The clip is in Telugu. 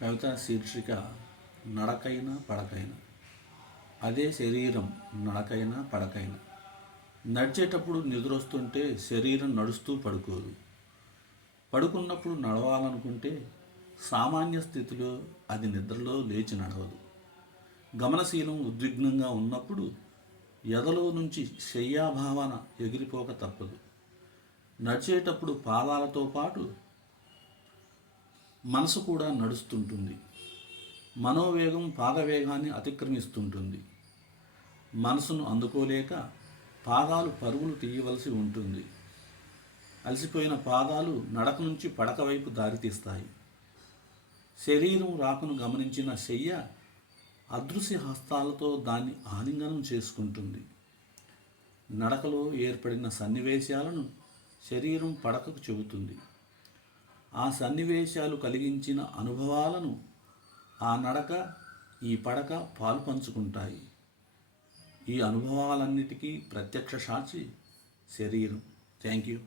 కవిత శీర్షిక నడకైన పడకైన. అదే శరీరం నడకైన పడకైన. నడిచేటప్పుడు నిద్రొస్తుంటే శరీరం నడుస్తూ పడుకోదు. పడుకున్నప్పుడు నడవాలనుకుంటే సామాన్య స్థితిలో అది నిద్రలో లేచి నడవదు. గమనశీలం ఉద్విగ్నంగా ఉన్నప్పుడు ఎదలో నుంచి శయ్యాభావన ఎగిరిపోక తప్పదు. నడిచేటప్పుడు పాదాలతో పాటు మనసు కూడా నడుస్తుంటుంది. మనోవేగం పాదవేగాన్ని అతిక్రమిస్తుంటుంది. మనసును అందుకోలేక పాదాలు పరుగులు తీయవలసి ఉంటుంది. అలసిపోయిన పాదాలు నడక నుంచి పడక వైపు దారితీస్తాయి. శరీరం రాకను గమనించిన శయ్య అదృశ్య హస్తాలతో దాన్ని ఆలింగనం చేసుకుంటుంది. నడకలో ఏర్పడిన సన్నివేశాలను శరీరం పడకకు చెబుతుంది. ఆ సన్నివేశాలు కలిగించిన అనుభవాలను ఆ నడక ఈ పడక పాలు పంచుకుంటాయి. ఈ అనుభవాలన్నిటికీ ప్రత్యక్ష సాక్షి శరీరం. Thank you.